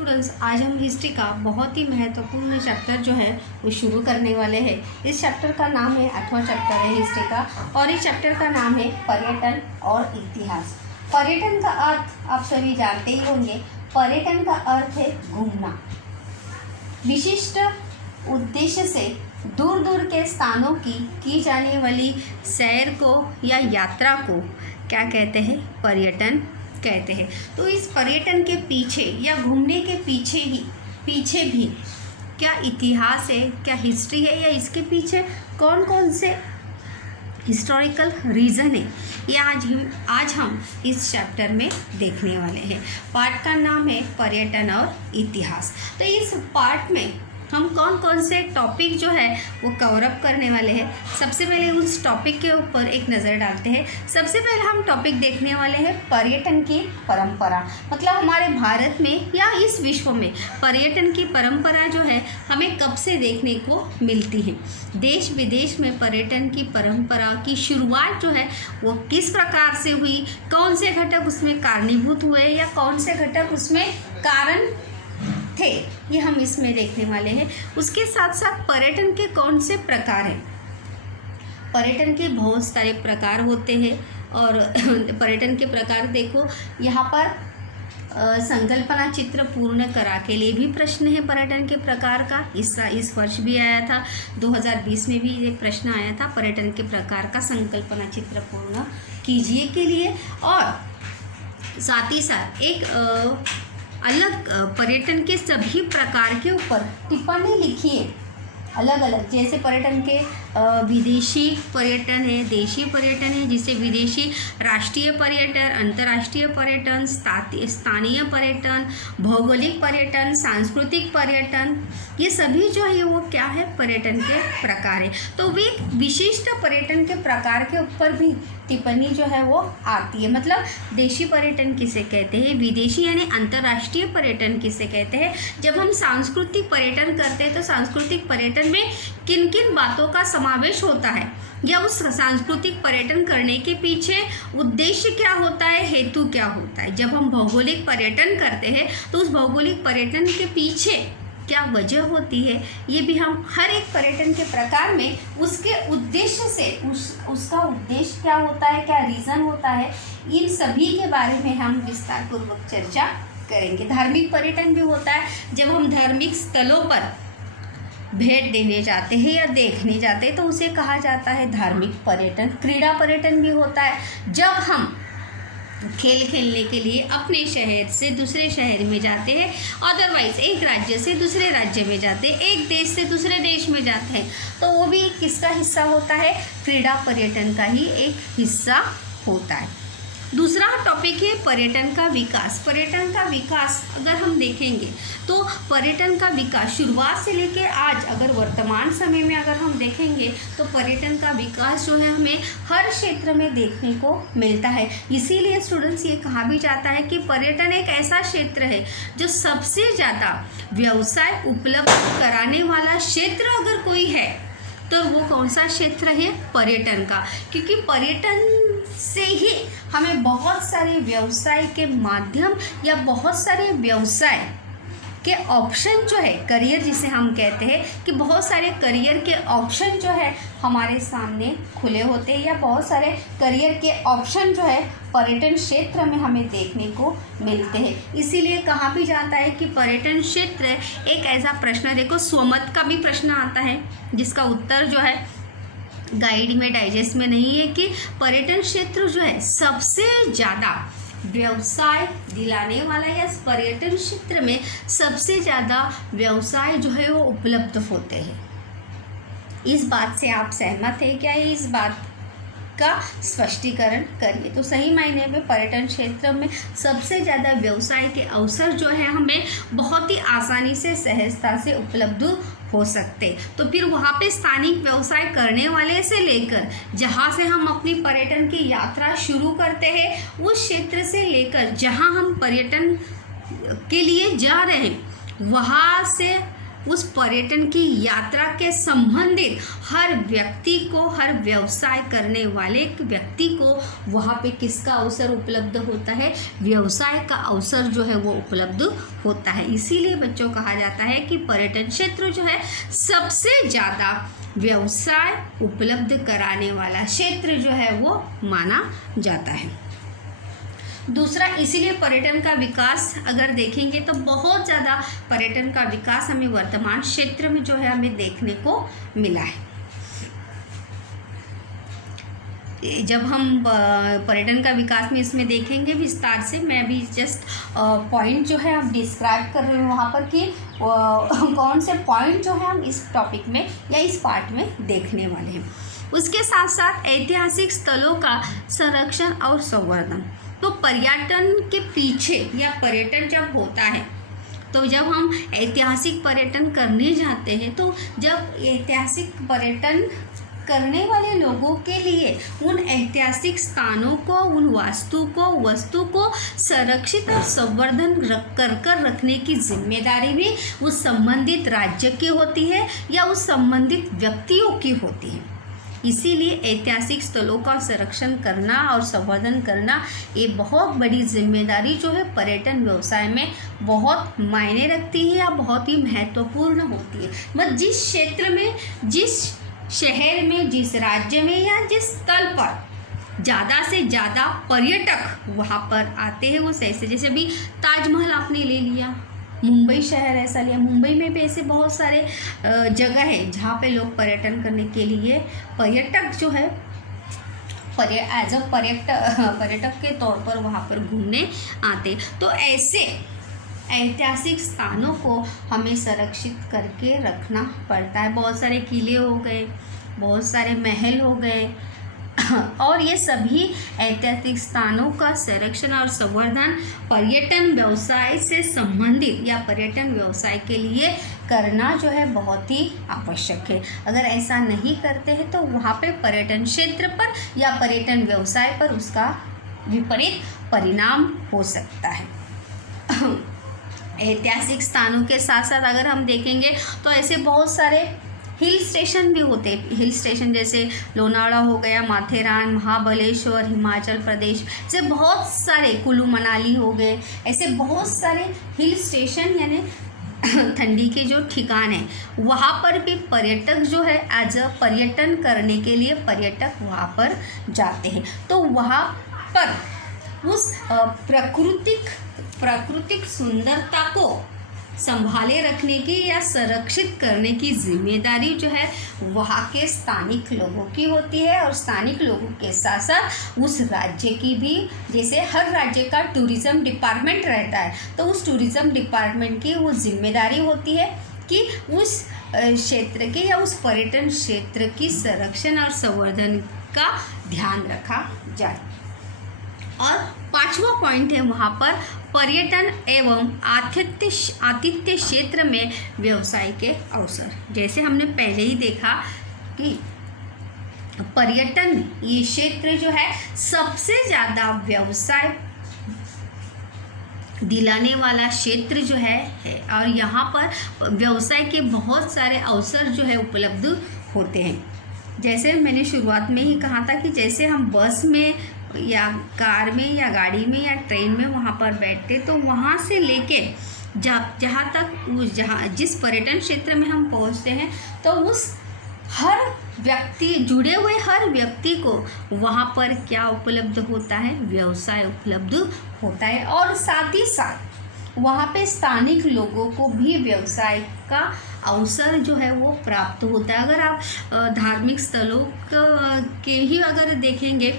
Students, आज हम history का बहुत ही महत्वपूर्ण चैप्टर जो है वो शुरू करने वाले हैं। इस चैप्टर का नाम है 8वां चैप्टर है हिस्ट्री का, और इस चैप्टर का नाम है पर्यटन और इतिहास। पर्यटन का अर्थ आप सभी जानते ही होंगे। पर्यटन का अर्थ है घूमना। विशिष्ट उद्देश्य से दूर दूर के स्थानों की जाने वाली सैर को या यात्रा को क्या कहते हैं? पर्यटन कहते हैं। तो इस पर्यटन के पीछे या घूमने के पीछे भी क्या इतिहास है, क्या हिस्ट्री है, या इसके पीछे कौन कौन से हिस्टोरिकल रीज़न है, ये आज हम इस चैप्टर में देखने वाले हैं। पार्ट का नाम है पर्यटन और इतिहास। तो इस पार्ट में हम कौन कौन से टॉपिक जो है वो कवर अप करने वाले हैं। सबसे पहले उस टॉपिक के ऊपर एक नज़र डालते हैं। सबसे पहले हम टॉपिक देखने वाले हैं पर्यटन की परंपरा। मतलब हमारे भारत में या इस विश्व में पर्यटन की परंपरा जो है हमें कब से देखने को मिलती है। देश विदेश में पर्यटन की परंपरा की शुरुआत जो है वो किस प्रकार से हुई, कौन से घटक उसमें कारणीभूत हुए या कौन से घटक उसमें कारण थे, ये हम इसमें देखने वाले हैं। उसके साथ साथ पर्यटन के कौन से प्रकार हैं। पर्यटन के बहुत सारे प्रकार होते हैं, और पर्यटन के प्रकार देखो यहाँ पर संकल्पना चित्र पूर्ण करा के लिए भी प्रश्न है पर्यटन के प्रकार का। इस वर्ष भी आया था, 2020 में भी एक प्रश्न आया था पर्यटन के प्रकार का संकल्पना चित्र पूर्ण कीजिए के लिए। और साथ ही साथ एक अलग पर्यटन के सभी प्रकार के ऊपर टिप्पणी लिखिए अलग अलग। जैसे पर्यटन के विदेशी पर्यटन है, देशी पर्यटन है, जिसे विदेशी राष्ट्रीय पर्यटन, अंतर्राष्ट्रीय पर्यटन, स्थानीय पर्यटन, भौगोलिक पर्यटन, सांस्कृतिक पर्यटन, ये सभी जो है वो क्या है? पर्यटन के प्रकार है। तो वे विशिष्ट पर्यटन के प्रकार के ऊपर भी टिप्पणी जो है वो आती है। मतलब देशी पर्यटन किसे कहते हैं, विदेशी यानी अंतर्राष्ट्रीय पर्यटन किसे कहते हैं। जब हम सांस्कृतिक पर्यटन करते हैं तो सांस्कृतिक पर्यटन में किन किन बातों का समावेश होता है, या उस सांस्कृतिक पर्यटन करने के पीछे उद्देश्य क्या होता है, हेतु क्या होता है। जब हम भौगोलिक पर्यटन करते हैं तो उस भौगोलिक पर्यटन के पीछे क्या वजह होती है, ये भी हम हर एक पर्यटन के प्रकार में उसके उद्देश्य से उसका उद्देश्य क्या होता है, क्या रीज़न होता है, इन सभी के बारे में हम विस्तार पूर्वक चर्चा करेंगे। धार्मिक पर्यटन भी होता है, जब हम धार्मिक स्थलों पर भेंट देने जाते हैं या देखने जाते हैं तो उसे कहा जाता है धार्मिक पर्यटन। क्रीड़ा पर्यटन भी होता है, जब हम खेल खेलने के लिए अपने शहर से दूसरे शहर में जाते हैं, अदरवाइज एक राज्य से दूसरे राज्य में जाते हैं, एक देश से दूसरे देश में जाते हैं, तो वो भी किसका हिस्सा होता है? क्रीड़ा पर्यटन का ही एक हिस्सा होता है। दूसरा टॉपिक है पर्यटन का विकास। पर्यटन का विकास अगर हम देखेंगे तो पर्यटन का विकास शुरुआत से लेकर आज, अगर वर्तमान समय में अगर हम देखेंगे तो पर्यटन का विकास जो है हमें हर क्षेत्र में देखने को मिलता है। इसीलिए स्टूडेंट्स ये कहा भी जाता है कि पर्यटन एक ऐसा क्षेत्र है जो सबसे ज़्यादा व्यवसाय उपलब्ध कराने वाला क्षेत्र अगर कोई है तो वो कौन सा क्षेत्र है? पर्यटन का। क्योंकि पर्यटन से ही हमें बहुत सारे व्यवसाय के माध्यम या बहुत सारे व्यवसाय के ऑप्शन जो है, करियर जिसे हम कहते हैं कि बहुत सारे करियर के ऑप्शन जो है हमारे सामने खुले होते हैं, या बहुत सारे करियर के ऑप्शन जो है पर्यटन क्षेत्र में हमें देखने को मिलते हैं। इसीलिए कहा भी जाता है कि पर्यटन क्षेत्र एक ऐसा प्रश्न, देखो स्वमत का भी प्रश्न आता है जिसका उत्तर जो है गाइड में, डाइजेस्ट में नहीं है, कि पर्यटन क्षेत्र जो है सबसे ज़्यादा व्यवसाय दिलाने वाला, या पर्यटन क्षेत्र में सबसे ज़्यादा व्यवसाय जो है वो उपलब्ध होते हैं। इस बात से आप सहमत हैं क्या? इस बात का स्पष्टीकरण करिए। तो सही मायने में पर्यटन क्षेत्र में सबसे ज़्यादा व्यवसाय के अवसर जो है हमें बहुत ही आसानी से, सहजता से उपलब्ध हो सकते। तो फिर वहाँ पे स्थानिक व्यवसाय करने वाले से लेकर जहाँ से हम अपनी पर्यटन की यात्रा शुरू करते हैं, उस क्षेत्र से लेकर जहाँ हम पर्यटन के लिए जा रहे हैं, वहाँ से उस पर्यटन की यात्रा के संबंधित हर व्यक्ति को, हर व्यवसाय करने वाले व्यक्ति को वहाँ पे किसका अवसर उपलब्ध होता है, व्यवसाय का अवसर जो है वो उपलब्ध होता है। इसीलिए बच्चों कहा जाता है कि पर्यटन क्षेत्र जो है सबसे ज़्यादा व्यवसाय उपलब्ध कराने वाला क्षेत्र जो है वो माना जाता है। दूसरा, इसीलिए पर्यटन का विकास अगर देखेंगे तो बहुत ज़्यादा पर्यटन का विकास हमें वर्तमान क्षेत्र में जो है हमें देखने को मिला है। जब हम पर्यटन का विकास में इसमें देखेंगे विस्तार से, मैं अभी जस्ट पॉइंट जो है आप डिस्क्राइब कर रहे हैं वहाँ पर कि कौन से पॉइंट जो है हम इस टॉपिक में या इस पार्ट में देखने वाले हैं। उसके साथ साथ ऐतिहासिक स्थलों का संरक्षण और संवर्धन। तो पर्यटन के पीछे या पर्यटन जब होता है तो जब हम ऐतिहासिक पर्यटन करने जाते हैं, तो जब ऐतिहासिक पर्यटन करने वाले लोगों के लिए उन ऐतिहासिक स्थानों को, उन वस्तु को संरक्षित और संवर्धन कर रखने की जिम्मेदारी भी उस संबंधित राज्य की होती है या उस संबंधित व्यक्तियों की होती है। इसीलिए ऐतिहासिक स्थलों का संरक्षण करना और संवर्धन करना ये बहुत बड़ी जिम्मेदारी जो है पर्यटन व्यवसाय में बहुत मायने रखती है या बहुत ही महत्वपूर्ण होती है। मतलब जिस क्षेत्र में, जिस शहर में, जिस राज्य में या जिस स्थल पर ज़्यादा से ज़्यादा पर्यटक वहाँ पर आते हैं, वो ऐसे, जैसे अभी ताजमहल आपने ले लिया, मुंबई शहर ऐसा लिया, मुंबई में भी ऐसे बहुत सारे जगह है जहाँ पे लोग पर्यटन करने के लिए, पर्यटक जो है एज अ पर्यटक के तौर पर वहाँ पर घूमने आते। तो ऐसे ऐतिहासिक स्थानों को हमें संरक्षित करके रखना पड़ता है। बहुत सारे किले हो गए, बहुत सारे महल हो गए, और ये सभी ऐतिहासिक स्थानों का संरक्षण और संवर्धन पर्यटन व्यवसाय से संबंधित या पर्यटन व्यवसाय के लिए करना जो है बहुत ही आवश्यक है। अगर ऐसा नहीं करते हैं तो वहाँ पे पर्यटन क्षेत्र पर या पर्यटन व्यवसाय पर उसका विपरीत परिणाम हो सकता है। ऐतिहासिक स्थानों के साथ साथ अगर हम देखेंगे तो ऐसे बहुत सारे हिल स्टेशन भी होते हैं। हिल स्टेशन जैसे लोनावला हो गया, माथेरान, महाबलेश्वर, हिमाचल प्रदेश, ऐसे बहुत सारे, कुल्लू मनाली हो गए, ऐसे बहुत सारे हिल स्टेशन यानी ठंडी के जो ठिकान है वहाँ पर भी पर्यटक जो है एज अ पर्यटन करने के लिए पर्यटक वहाँ पर जाते हैं। तो वहाँ पर उस प्राकृतिक सुंदरता को संभाले रखने की या संरक्षित करने की जिम्मेदारी जो है वहाँ के स्थानिक लोगों की होती है, और स्थानिक लोगों के साथ साथ उस राज्य की भी। जैसे हर राज्य का टूरिज़्म डिपार्टमेंट रहता है, तो उस टूरिज़्म डिपार्टमेंट की वो जिम्मेदारी होती है कि उस क्षेत्र के या उस पर्यटन क्षेत्र की संरक्षण और संवर्धन का ध्यान रखा जाए। और पांचवा पॉइंट है वहाँ पर पर्यटन एवं आतिथ्य क्षेत्र में व्यवसाय के अवसर। जैसे हमने पहले ही देखा कि पर्यटन ये क्षेत्र जो है सबसे ज़्यादा व्यवसाय दिलाने वाला क्षेत्र जो है और यहाँ पर व्यवसाय के बहुत सारे अवसर जो है उपलब्ध होते हैं। जैसे मैंने शुरुआत में ही कहा था कि जैसे हम बस में या कार में या गाड़ी में या ट्रेन में वहाँ पर बैठते, तो वहाँ से लेके जहाँ तक जिस पर्यटन क्षेत्र में हम पहुँचते हैं, तो उस हर व्यक्ति, जुड़े हुए हर व्यक्ति को वहाँ पर क्या उपलब्ध होता है, व्यवसाय उपलब्ध होता है। और साथ ही साथ वहाँ पे स्थानिक लोगों को भी व्यवसाय का अवसर जो है वो प्राप्त होता है। अगर आप धार्मिक स्थलों के ही अगर देखेंगे,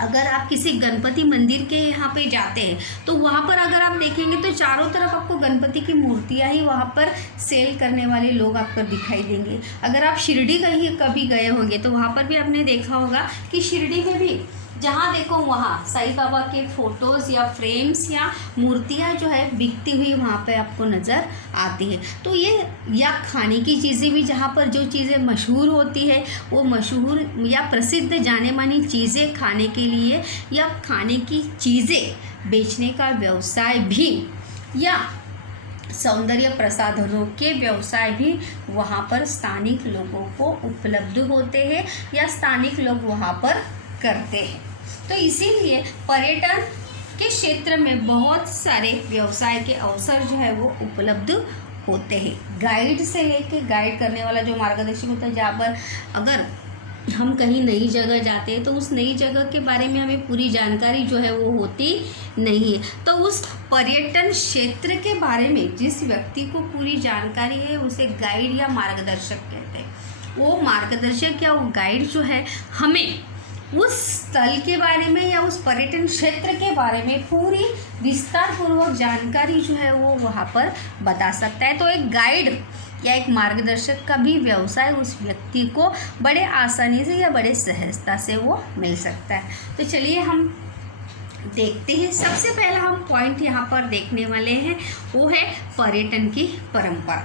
अगर आप किसी गणपति मंदिर के यहाँ पे जाते हैं तो वहाँ पर अगर आप देखेंगे तो चारों तरफ आपको गणपति की मूर्तियाँ ही वहाँ पर सेल करने वाले लोग आपको दिखाई देंगे। अगर आप शिरडी कहीं कभी गए होंगे तो वहाँ पर भी आपने देखा होगा कि शिरडी में भी जहाँ देखो वहाँ साईं बाबा के फ़ोटोज़ या फ्रेम्स या मूर्तियाँ जो है बिकती हुई वहाँ पे आपको नज़र आती है। तो ये या खाने की चीज़ें भी, जहाँ पर जो चीज़ें मशहूर होती है वो मशहूर या प्रसिद्ध जाने मानी चीज़ें खाने के लिए या खाने की चीज़ें बेचने का व्यवसाय भी, या सौंदर्य प्रसाधनों के व्यवसाय भी वहाँ पर स्थानिक लोगों को उपलब्ध होते हैं या स्थानिक लोग वहाँ पर करते हैं। तो इसीलिए पर्यटन के क्षेत्र में बहुत सारे व्यवसाय के अवसर जो है वो उपलब्ध होते हैं। गाइड से लेके, गाइड करने वाला जो मार्गदर्शक होता है, जहाँ पर अगर हम कहीं नई जगह जाते हैं तो उस नई जगह के बारे में हमें पूरी जानकारी जो है वो होती नहीं है, तो उस पर्यटन क्षेत्र के बारे में जिस व्यक्ति को पूरी जानकारी है उसे गाइड या मार्गदर्शक कहते हैं। वो मार्गदर्शक या वो गाइड जो है हमें उस स्थल के बारे में या उस पर्यटन क्षेत्र के बारे में पूरी विस्तारपूर्वक जानकारी जो है वो वहाँ पर बता सकता है। तो एक गाइड या एक मार्गदर्शक का भी व्यवसाय उस व्यक्ति को बड़े आसानी से या बड़े सहजता से वो मिल सकता है। तो चलिए हम देखते हैं। सबसे पहला हम पॉइंट यहाँ पर देखने वाले हैं वो है पर्यटन की परंपरा,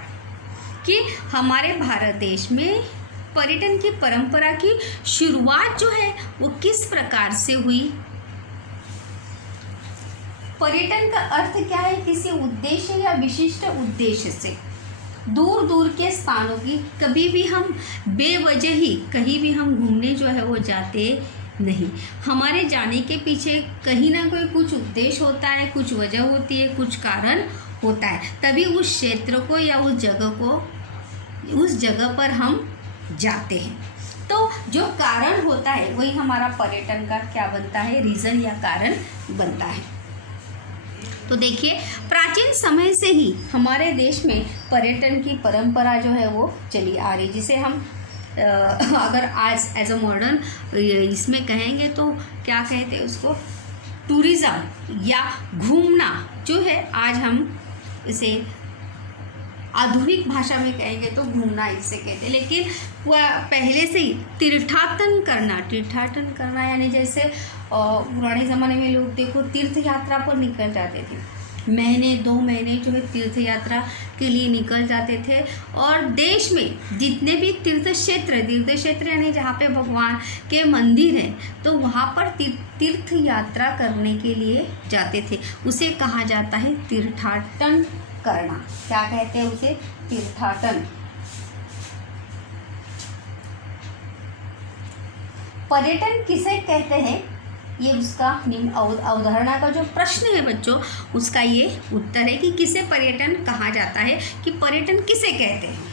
कि हमारे भारत देश में पर्यटन की परंपरा की शुरुआत जो है वो किस प्रकार से हुई। पर्यटन का अर्थ क्या है? किसी उद्देश्य या विशिष्ट उद्देश्य से दूर दूर के स्थानों की, कभी भी हम बेवजह ही कहीं भी हम घूमने जो है वो जाते नहीं। हमारे जाने के पीछे कहीं ना कोई कुछ उद्देश्य होता है, कुछ वजह होती है, कुछ कारण होता है, तभी उस क्षेत्र को या उस जगह पर हम जाते हैं। तो जो कारण होता है वही हमारा पर्यटन का क्या बनता है? रीज़न या कारण बनता है। तो देखिए, प्राचीन समय से ही हमारे देश में पर्यटन की परंपरा जो है वो चली आ रही, जिसे हम अगर आज एज अ मॉडर्न इसमें कहेंगे तो क्या कहते हैं उसको? टूरिज़्म या घूमना जो है, आज हम इसे आधुनिक भाषा में कहेंगे तो घूमना इसे कहते हैं। लेकिन वह पहले से ही तीर्थाटन करना यानी जैसे पुराने ज़माने में लोग देखो तीर्थ यात्रा पर निकल जाते थे, महीने 2 महीने जो है तीर्थ यात्रा के लिए निकल जाते थे। और देश में जितने भी तीर्थ क्षेत्र यानी जहाँ पे भगवान के मंदिर हैं, तो वहाँ पर तीर्थ यात्रा करने के लिए जाते थे। उसे कहा जाता है तीर्थाटन करना। क्या कहते हैं उसे? तीर्थाटन। पर्यटन किसे कहते हैं? ये उसका अवधारणा का जो प्रश्न है बच्चों, उसका ये उत्तर है कि किसे पर्यटन कहा जाता है, कि पर्यटन किसे कहते हैं।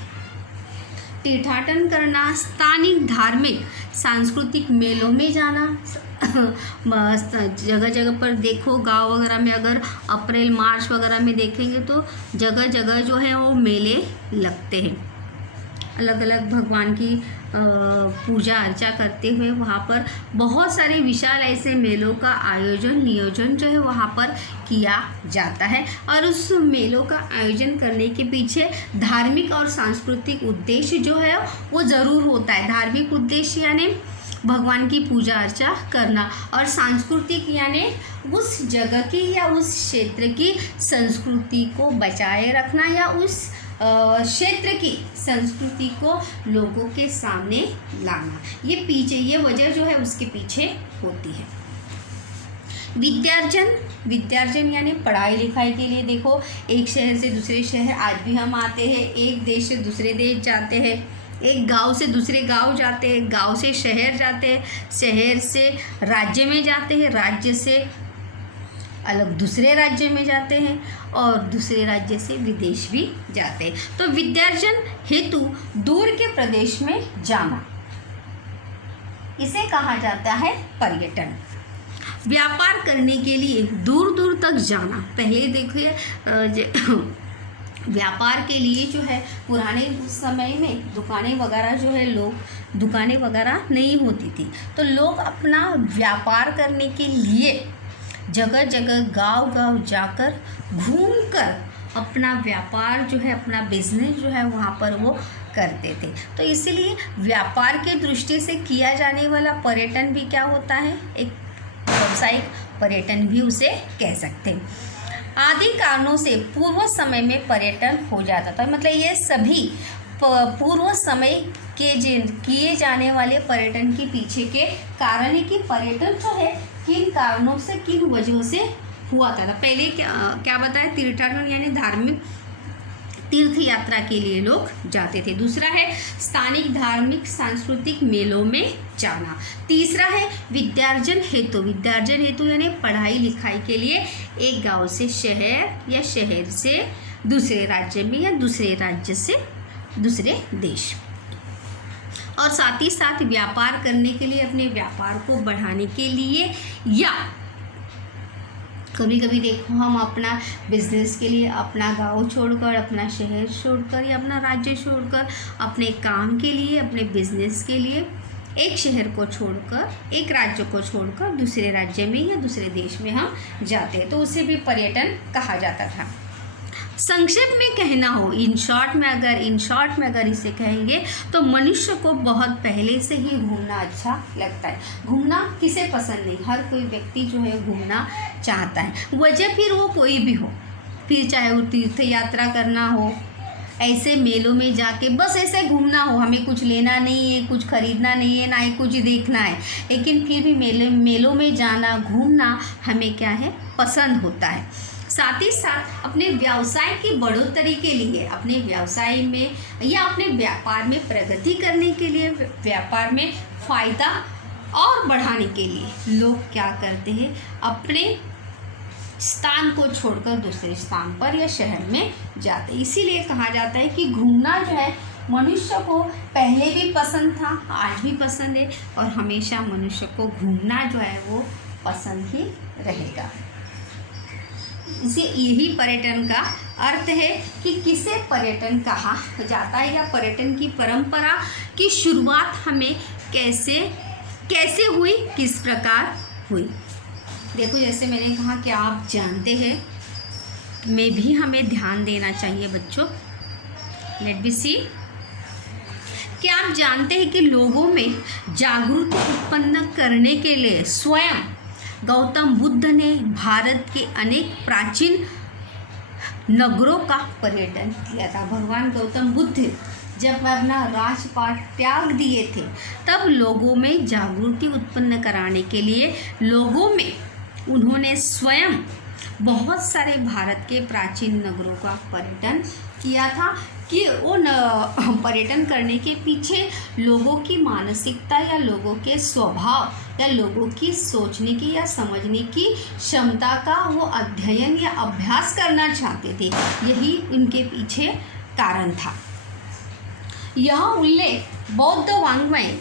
तीर्थाटन करना, स्थानिक धार्मिक सांस्कृतिक मेलों में जाना। जगह जगह पर देखो, गांव वगैरह में अगर अप्रैल मार्च वगैरह में देखेंगे तो जगह जगह जो है वो मेले लगते हैं। अलग अलग भगवान की पूजा अर्चा करते हुए वहाँ पर बहुत सारे विशाल ऐसे मेलों का नियोजन जो है वहाँ पर किया जाता है। और उस मेलों का आयोजन करने के पीछे धार्मिक और सांस्कृतिक उद्देश्य जो है वो ज़रूर होता है। धार्मिक उद्देश्य यानी भगवान की पूजा अर्चा करना, और सांस्कृतिक यानी उस जगह की या उस क्षेत्र की संस्कृति को बचाए रखना या उस क्षेत्र की संस्कृति को लोगों के सामने लाना। ये वजह जो है उसके पीछे होती है। विद्यार्जन यानी पढ़ाई लिखाई के लिए देखो, एक शहर से दूसरे शहर आज भी हम आते हैं, एक देश से दूसरे देश जाते हैं, एक गांव से दूसरे गांव जाते हैं, गांव से शहर जाते हैं, शहर से राज्य में जाते हैं, राज्य से अलग दूसरे राज्य में जाते हैं, और दूसरे राज्य से विदेश भी जाते हैं। तो विद्यार्जन हेतु दूर के प्रदेश में जाना, इसे कहा जाता है पर्यटन। व्यापार करने के लिए दूर दूर तक जाना। पहले देखिए व्यापार के लिए जो है पुराने समय में दुकानें वगैरह जो है दुकानें वगैरह नहीं होती थी, तो लोग अपना व्यापार करने के लिए जगह जगह गांव जाकर घूमकर अपना व्यापार जो है, अपना बिजनेस जो है वहाँ पर वो करते थे। तो इसीलिए व्यापार की दृष्टि से किया जाने वाला पर्यटन भी क्या होता है? एक व्यावसायिक पर्यटन भी उसे कह सकते हैं। आदि कारणों से पूर्व समय में पर्यटन हो जाता था। मतलब ये सभी पूर्व समय के किए जाने वाले पर्यटन के पीछे के कारण है कि पर्यटन जो है किन कारणों से, किन वजहों से हुआ था। पहले क्या बताया? तीर्थाटन यानी धार्मिक तीर्थ यात्रा के लिए लोग जाते थे। दूसरा है स्थानिक धार्मिक सांस्कृतिक मेलों में जाना। तीसरा है विद्यार्जन हेतु यानी पढ़ाई लिखाई के लिए एक गांव से शहर या शहर से दूसरे राज्य में या दूसरे राज्य से दूसरे देश, और साथ ही साथ व्यापार करने के लिए, अपने व्यापार को बढ़ाने के लिए, या कभी कभी देखो हम अपना बिजनेस के लिए अपना गांव छोड़कर, अपना शहर छोड़कर या अपना राज्य छोड़कर, अपने काम के लिए, अपने बिजनेस के लिए एक शहर को छोड़कर, एक राज्य को छोड़कर दूसरे राज्य में या दूसरे देश में हम जाते हैं, तो उसे भी पर्यटन कहा जाता था। संक्षेप में कहना हो, इन शॉर्ट में अगर इसे कहेंगे तो मनुष्य को बहुत पहले से ही घूमना अच्छा लगता है। घूमना किसे पसंद नहीं, हर कोई व्यक्ति जो है घूमना चाहता है, वजह फिर वो कोई भी हो, फिर चाहे वो तीर्थ यात्रा करना हो, ऐसे मेलों में जाके बस ऐसे घूमना हो, हमें कुछ लेना नहीं है, कुछ खरीदना नहीं है, ना ही कुछ देखना है, लेकिन फिर भी मेलों में जाना, घूमना हमें क्या है, पसंद होता है। साथ ही साथ अपने व्यवसाय की बढ़ोतरी के लिए, अपने व्यवसाय में या अपने व्यापार में प्रगति करने के लिए, व्यापार में फ़ायदा और बढ़ाने के लिए लोग क्या करते हैं, अपने स्थान को छोड़कर दूसरे स्थान पर या शहर में जाते हैं। इसीलिए कहा जाता है कि घूमना जो है मनुष्य को पहले भी पसंद था, आज भी पसंद है, और हमेशा मनुष्य को घूमना जो है वो पसंद ही रहेगा। इसे यही पर्यटन का अर्थ है कि किसे पर्यटन कहा जाता है, या पर्यटन की परंपरा की शुरुआत हमें कैसे हुई, किस प्रकार हुई। देखो जैसे मैंने कहा कि आप जानते हैं, में भी हमें ध्यान देना चाहिए बच्चों। लेट बी सी, क्या आप जानते हैं कि लोगों में जागरूकता उत्पन्न करने के लिए स्वयं गौतम बुद्ध ने भारत के अनेक प्राचीन नगरों का पर्यटन किया था। भगवान गौतम बुद्ध जब अपना राजपाट त्याग दिए थे, तब लोगों में जागृति उत्पन्न कराने के लिए लोगों में उन्होंने स्वयं बहुत सारे भारत के प्राचीन नगरों का पर्यटन किया था। कि वो पर्यटन करने के पीछे लोगों की मानसिकता या लोगों के स्वभाव या लोगों की सोचने की या समझने की क्षमता का वो अध्ययन या अभ्यास करना चाहते थे, यही उनके पीछे कारण था। यह उल्लेख बौद्ध वाङ्मय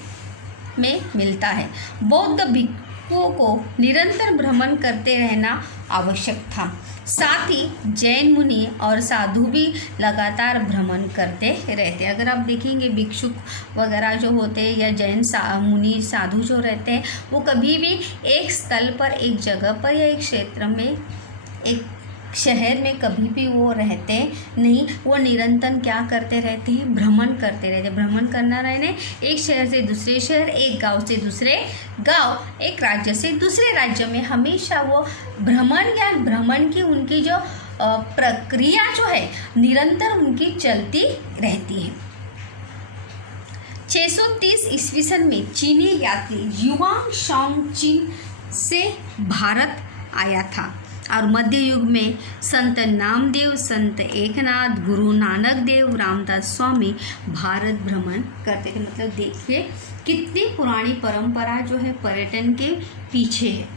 में मिलता है। बौद्ध भिक्षुओं को निरंतर भ्रमण करते रहना आवश्यक था। साथ ही जैन मुनि और साधु भी लगातार भ्रमण करते रहते। अगर आप देखेंगे भिक्षुक वगैरह जो होते हैं या जैन मुनि साधु जो रहते हैं, वो कभी भी एक स्थल पर, एक जगह पर या एक क्षेत्र में, एक शहर में कभी भी वो रहते नहीं, वो निरंतर क्या करते रहते हैं, भ्रमण करते रहते। भ्रमण करना रहने, एक शहर से दूसरे शहर, एक गांव से दूसरे गांव, एक राज्य से दूसरे राज्य में हमेशा वो भ्रमण की उनकी जो प्रक्रिया जो है निरंतर उनकी चलती रहती है। 630 ईस्वी सन में चीनी यात्री युआंग शाओ चीन से भारत आया था, और मध्य युग में संत नामदेव, संत एकनाथ, गुरु नानक देव, रामदास स्वामी भारत भ्रमण करते थे। मतलब देखिए कितनी पुरानी परंपरा जो है पर्यटन के पीछे है।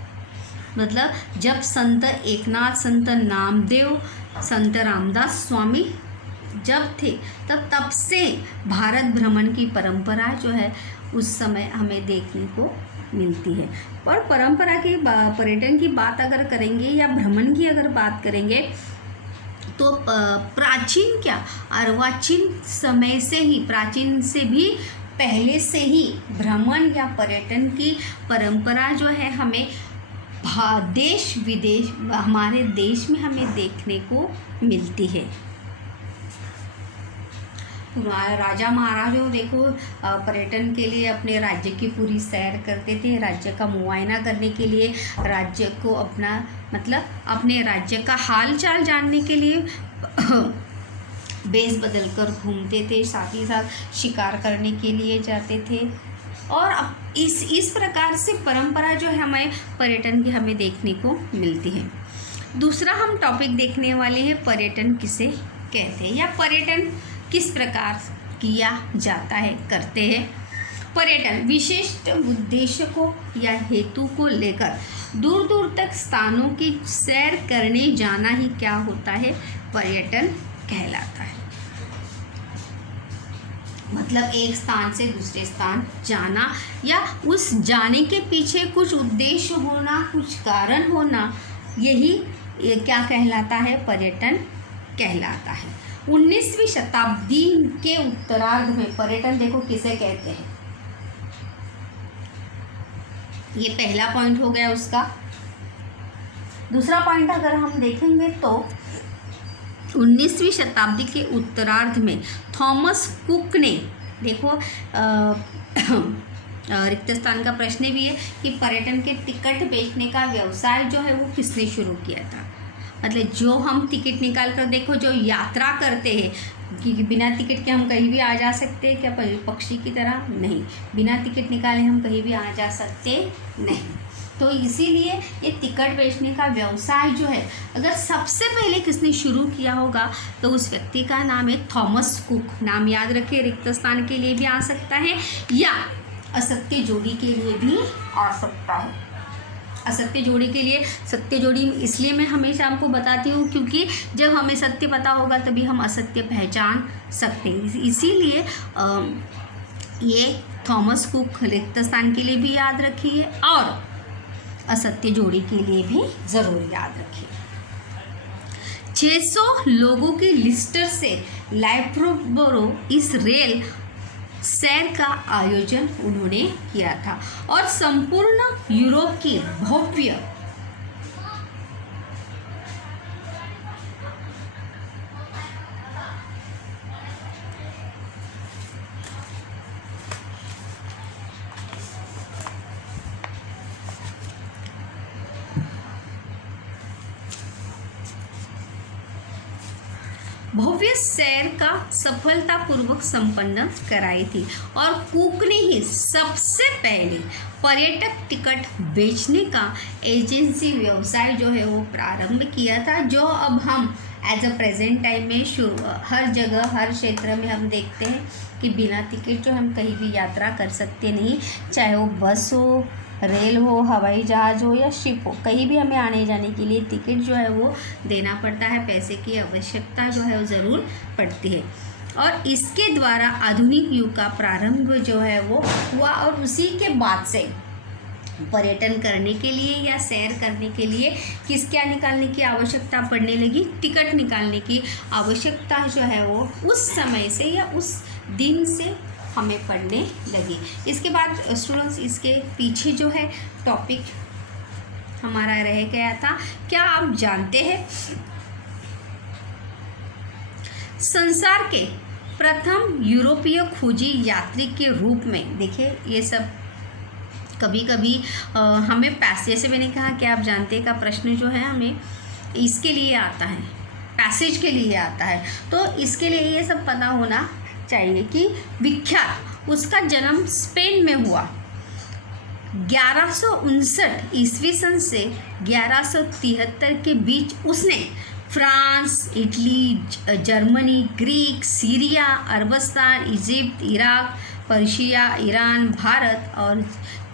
मतलब जब संत एकनाथ, संत नामदेव, संत रामदास स्वामी जब थे, तब से भारत भ्रमण की परंपरा जो है उस समय हमें देखने को मिलती है। और परंपरा की पर्यटन की बात अगर करेंगे या भ्रमण की अगर बात करेंगे तो प्राचीन क्या, अर्वाचीन समय से ही, प्राचीन से भी पहले से ही भ्रमण या पर्यटन की परंपरा जो है हमें देश विदेश, हमारे देश में हमें देखने को मिलती है। राजा महाराजों देखो पर्यटन के लिए अपने राज्य की पूरी सैर करते थे। राज्य का मुआयना करने के लिए, राज्य को अपना मतलब अपने राज्य का हाल चाल जानने के लिए बेस बदल कर घूमते थे। साथ ही साथ शिकार करने के लिए जाते थे। और अब इस प्रकार से परंपरा जो है हमें पर्यटन की हमें देखने को मिलती है। दूसरा हम टॉपिक देखने वाले हैं पर्यटन किसे कहते हैं, या पर्यटन किस प्रकार किया जाता है, करते हैं। पर्यटन विशिष्ट उद्देश्य को या हेतु को लेकर दूर दूर तक स्थानों की सैर करने जाना ही क्या होता है, पर्यटन कहलाता है। मतलब एक स्थान से दूसरे स्थान जाना, या उस जाने के पीछे कुछ उद्देश्य होना, कुछ कारण होना, यही क्या कहलाता है, पर्यटन कहलाता है। 19वीं शताब्दी के उत्तरार्ध में पर्यटन देखो किसे कहते हैं, ये पहला पॉइंट हो गया उसका। दूसरा पॉइंट अगर हम देखेंगे तो 19वीं शताब्दी के उत्तरार्ध में थॉमस कुक ने, देखो रिक्त स्थान का प्रश्न भी है कि पर्यटन के टिकट बेचने का व्यवसाय जो है वो किसने शुरू किया था। मतलब जो हम टिकट निकाल कर, देखो जो यात्रा करते हैं कि बिना टिकट के हम कहीं भी आ जा सकते हैं क्या, पक्षी की तरह नहीं, बिना टिकट निकाले हम कहीं भी आ जा सकते नहीं। तो इसीलिए ये टिकट बेचने का व्यवसाय जो है, अगर सबसे पहले किसने शुरू किया होगा तो उस व्यक्ति का नाम है थॉमस कुक। नाम याद रखिए, रिक्त स्थान के लिए भी आ सकता है या असत्य जोड़ी के लिए भी आ सकता है। असत्य जोड़ी के लिए, सत्य जोड़ी इसलिए मैं हमेशा आपको बताती हूँ क्योंकि जब हमें सत्य पता होगा तभी हम असत्य पहचान सकते हैं। इसीलिए ये थॉमस कुक रिक्त स्थान के लिए भी याद रखिए और असत्य जोड़ी के लिए भी ज़रूर याद रखिए। 600 लोगों के लिस्टर से लाइफ्रोबोरो इस रेल सैर का आयोजन उन्होंने किया था और संपूर्ण यूरोप की भव्य भव्य सैर का सफलतापूर्वक संपन्न कराई थी और कुक ने ही सबसे पहले पर्यटक टिकट बेचने का एजेंसी व्यवसाय जो है वो प्रारंभ किया था, जो अब हम एज अ प्रेजेंट टाइम में हर जगह हर क्षेत्र में हम देखते हैं कि बिना टिकट जो हम कहीं भी यात्रा कर सकते नहीं, चाहे वो बस हो, रेल हो, हवाई जहाज़ हो या शिप हो, कहीं भी हमें आने जाने के लिए टिकट जो है वो देना पड़ता है, पैसे की आवश्यकता जो है वो ज़रूर पड़ती है। और इसके द्वारा आधुनिक युग का प्रारंभ जो है वो हुआ और उसी के बाद से पर्यटन करने के लिए या सैर करने के लिए क्या निकालने की आवश्यकता पड़ने लगी, टिकट निकालने की आवश्यकता जो है वो उस समय से या उस दिन से हमें पढ़ने लगी। इसके बाद स्टूडेंट्स इसके पीछे जो है टॉपिक हमारा रह गया था, क्या आप जानते हैं संसार के प्रथम यूरोपीय खोजी यात्री के रूप में, देखिए ये सब कभी कभी हमें पैसेज से, मैंने कहा कि आप जानते हैं का प्रश्न जो है हमें इसके लिए आता है, पैसेज के लिए आता है, तो इसके लिए ये सब पता होना चाहिए कि विख्यात उसका जन्म स्पेन में हुआ 1159 ईस्वी सन से 1173 के बीच। उसने France, Italy, Germany, Greek, Syria, अरबस्तान, Egypt, Iraq, Persia, Iran, Bharat और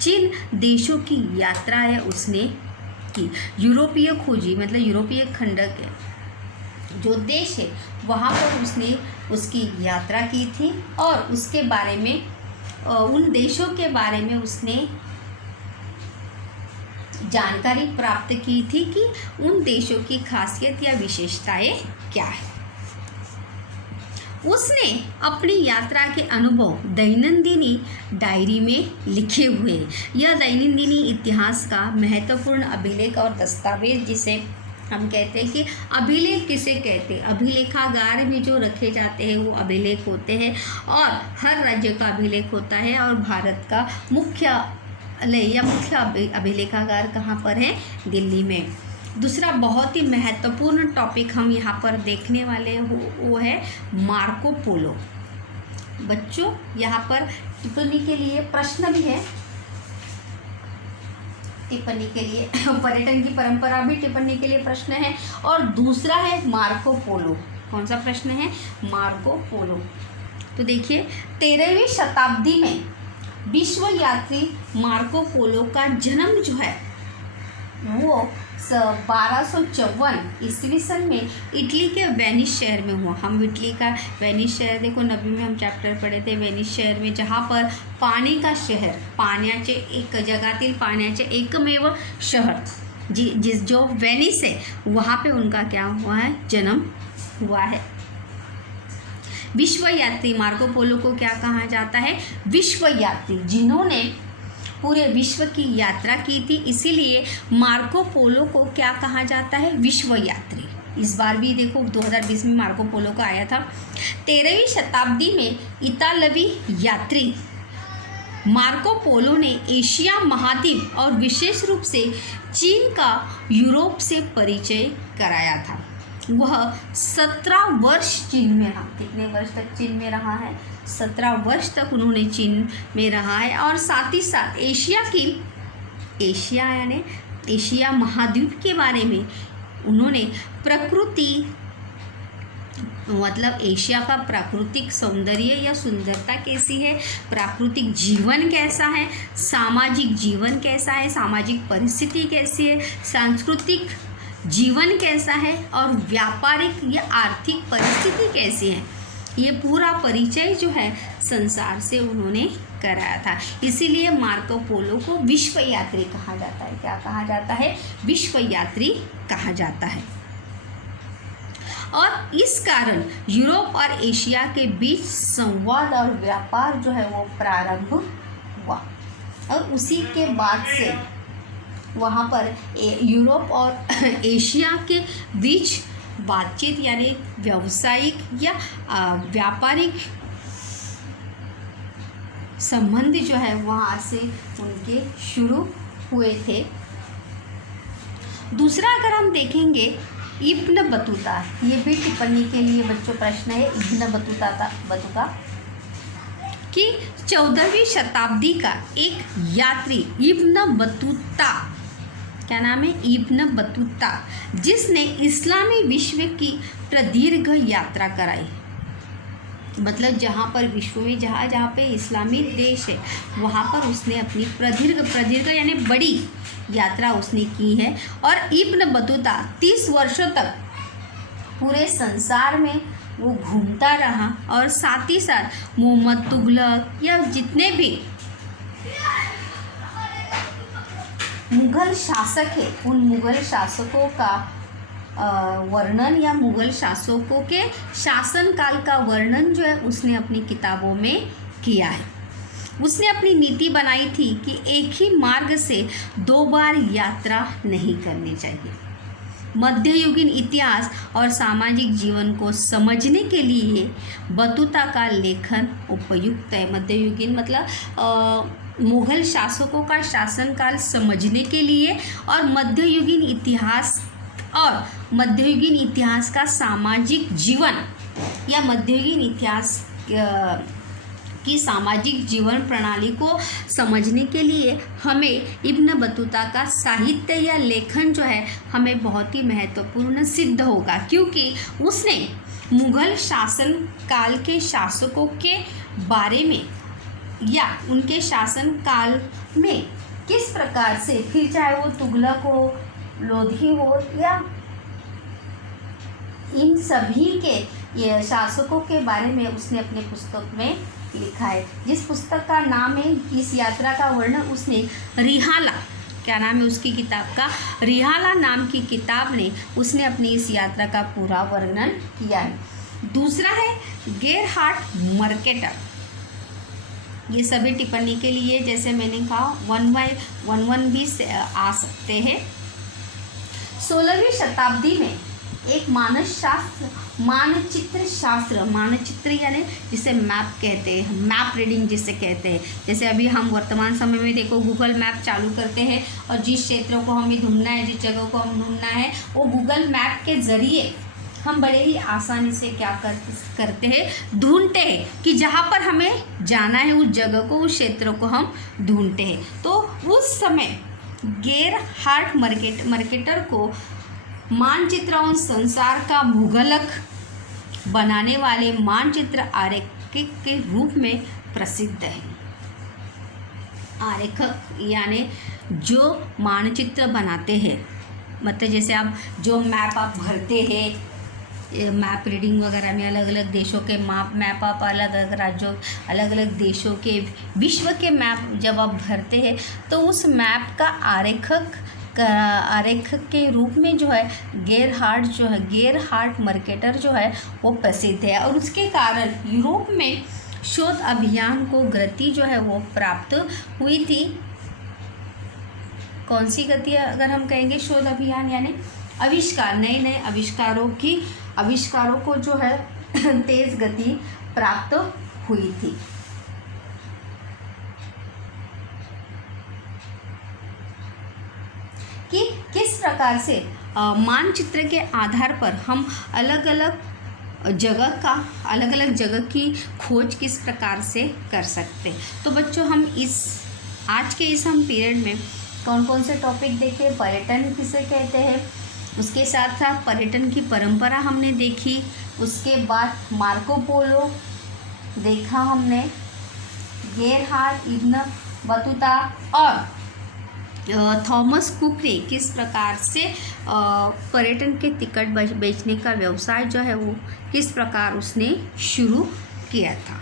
चीन देशों की यात्राएं उसने की। यूरोपीय खोजी मतलब यूरोपीय खंड के जो देश है वहाँ पर उसने उसकी यात्रा की थी और उसके बारे में उन देशों के बारे में उसने जानकारी प्राप्त की थी कि उन देशों की खासियत या विशेषताएं क्या है। उसने अपनी यात्रा के अनुभव दैनंदिनी डायरी में लिखे हुए। यह दैनंदिनी इतिहास का महत्वपूर्ण अभिलेख और दस्तावेज, जिसे हम कहते हैं कि अभिलेख किसे कहते हैं, अभिलेखागार में जो रखे जाते हैं वो अभिलेख होते हैं और हर राज्य का अभिलेख होता है। और भारत का मुख्यालय या मुख्य अभिलेखागार कहाँ पर है, दिल्ली में। दूसरा बहुत ही महत्वपूर्ण टॉपिक हम यहाँ पर देखने वाले वो है मार्को पोलो। बच्चों यहाँ पर टिप्पणी के लिए प्रश्न भी है, टिप्पणी के लिए पर्यटन की परंपरा भी टिप्पणी के लिए प्रश्न है। और दूसरा है मार्को पोलो। कौन सा प्रश्न है? Marco Polo. तो देखिए 13वीं शताब्दी में विश्व यात्री मार्को पोलो का जन्म जो है वो 1254 ईस्वी सन में इटली के वेनिस शहर में हुआ। हम इटली का वेनिस शहर देखो 9वीं में हम चॅप्टर पढ़े थे वेनिस शहर में, जहाँ पर पानी का शहर, पाण्याचे एक जगातील पाण्याचे एकमेव शहर जिस जो वेनिस है वहाँ पे उनका क्या हुआ है? जन्म हुआ है। विश्व यात्री मार्को पोलो को क्या कहा जाता है? विश्व यात्री, जिन्होंने पूरे विश्व की यात्रा की थी, इसीलिए मार्को पोलो को क्या कहा जाता है? विश्व यात्री। इस बार भी देखो 2020 में मार्को पोलो का आया था। 13वीं शताब्दी में इतालवी यात्री मार्को पोलो ने एशिया महाद्वीप और विशेष रूप से चीन का यूरोप से परिचय कराया था। वह 17 वर्ष चीन में रहा। कितने वर्ष तक चीन में रहा है? 17 वर्ष तक उन्होंने चीन में रहा है। और साथ ही साथ एशिया यानी एशिया महाद्वीप के बारे में उन्होंने प्रकृति, मतलब एशिया का प्राकृतिक सौंदर्य या सुंदरता कैसी है, प्राकृतिक जीवन कैसा है, सामाजिक जीवन कैसा है, सामाजिक परिस्थिति कैसी है, सांस्कृतिक जीवन कैसा है और व्यापारिक या आर्थिक परिस्थिति कैसी है, ये पूरा परिचय जो है संसार से उन्होंने कराया था। इसीलिए मार्को पोलो को विश्व यात्री कहा जाता है। क्या कहा जाता है? विश्व यात्री कहा जाता है। और इस कारण यूरोप और एशिया के बीच संवाद और व्यापार जो है वो प्रारंभ हुआ। और उसी के बाद से वहाँ पर यूरोप और एशिया के बीच बातचीत यानी व्यावसायिक या व्यापारिक संबंध जो है वहाँ से उनके शुरू हुए थे। दूसरा अगर हम देखेंगे इब्न बतूता, ये भी टिप्पणी के लिए बच्चों प्रश्न है। इब्न बतूता कि 14वीं शताब्दी का एक यात्री इब्न बतूता, क्या नाम है? इब्न बतूता, जिसने इस्लामी विश्व की प्रदीर्घ यात्रा कराई। मतलब जहाँ पर विश्व में जहाँ पे इस्लामी देश है वहाँ पर उसने अपनी प्रदीर्घ यानी बड़ी यात्रा उसने की है। और इब्न बतूता 30 वर्षों तक पूरे संसार में वो घूमता रहा और साथ ही साथ मोहम्मद तुगलक या जितने भी मुग़ल शासक है उन मुग़ल शासकों का वर्णन या मुग़ल शासकों के शासनकाल का वर्णन जो है उसने अपनी किताबों में किया है। उसने अपनी नीति बनाई थी कि एक ही मार्ग से 2 बार यात्रा नहीं करनी चाहिए। मध्ययुगीन इतिहास और सामाजिक जीवन को समझने के लिए बतूता का लेखन उपयुक्त है। मध्ययुगीन मतलब मुग़ल शासकों का शासनकाल समझने के लिए और मध्ययुगीन इतिहास का सामाजिक जीवन या मध्ययुगीन इतिहास की सामाजिक जीवन प्रणाली को समझने के लिए हमें इब्न बतूता का साहित्य या लेखन जो है हमें बहुत ही महत्वपूर्ण सिद्ध होगा, क्योंकि उसने मुग़ल शासन काल के शासकों के बारे में या उनके शासन काल में किस प्रकार से, फिर चाहे वो तुगलक हो, लोधी हो या इन सभी के ये शासकों के बारे में उसने अपने पुस्तक में लिखा है। जिस पुस्तक का नाम है, इस यात्रा का वर्णन उसने रिहाला, क्या नाम है उसकी किताब का? रिहाला नाम की किताब ने उसने अपनी इस यात्रा का पूरा वर्णन किया है। दूसरा है गेरहार्ड मर्केटर। ये सभी टिप्पणी के लिए जैसे मैंने कहा 1 by 1 भी आ सकते हैं। 16वीं शताब्दी में एक मानचित्र शास्त्र, मानचित्र यानी जिसे मैप कहते हैं, मैप रीडिंग जिसे कहते हैं। जैसे अभी हम वर्तमान समय में देखो गूगल मैप चालू करते हैं और जिस क्षेत्रों को हमें ढूंढना है, जिस जगह को हम ढूंढना है, वो गूगल मैप के ज़रिए हम बड़े ही आसानी से क्या करते हैं, ढूंढते हैं कि जहाँ पर हमें जाना है उस जगह को, उस क्षेत्र को हम ढूंढते हैं। तो उस समय गेरहार्ड मर्केटर को मानचित्र और संसार का भूगोलक बनाने वाले मानचित्र आरेखक के रूप में प्रसिद्ध है। आरेखक यानी जो मानचित्र बनाते हैं, मतलब जैसे आप जो मैप आप भरते हैं, मैप रीडिंग वगैरह में अलग अलग देशों के मैप आप अलग अलग राज्यों, अलग अलग देशों के, विश्व के मैप जब आप भरते हैं तो उस मैप का आरेखक के रूप में जो है गेरहार्ड मर्केटर जो है वो प्रसिद्ध है। और उसके कारण यूरोप में शोध अभियान को गति जो है वो प्राप्त हुई थी। कौन सी गति अगर हम कहेंगे शोध अभियान यानी आविष्कार, नए नए आविष्कारों को जो है तेज गति प्राप्त हुई थी। कि किस प्रकार से मानचित्र के आधार पर हम अलग अलग जगह की खोज किस प्रकार से कर सकते। तो बच्चों हम आज के हम पीरियड में कौन कौन से टॉपिक देखे, पर्यटन किसे कहते हैं, उसके साथ साथ पर्यटन की परंपरा हमने देखी, उसके बाद मार्को पोलो देखा हमने, गेरहार्ड इब्न बतूता और थॉमस कुक ने किस प्रकार से पर्यटन के टिकट बेचने का व्यवसाय जो है वो किस प्रकार उसने शुरू किया था।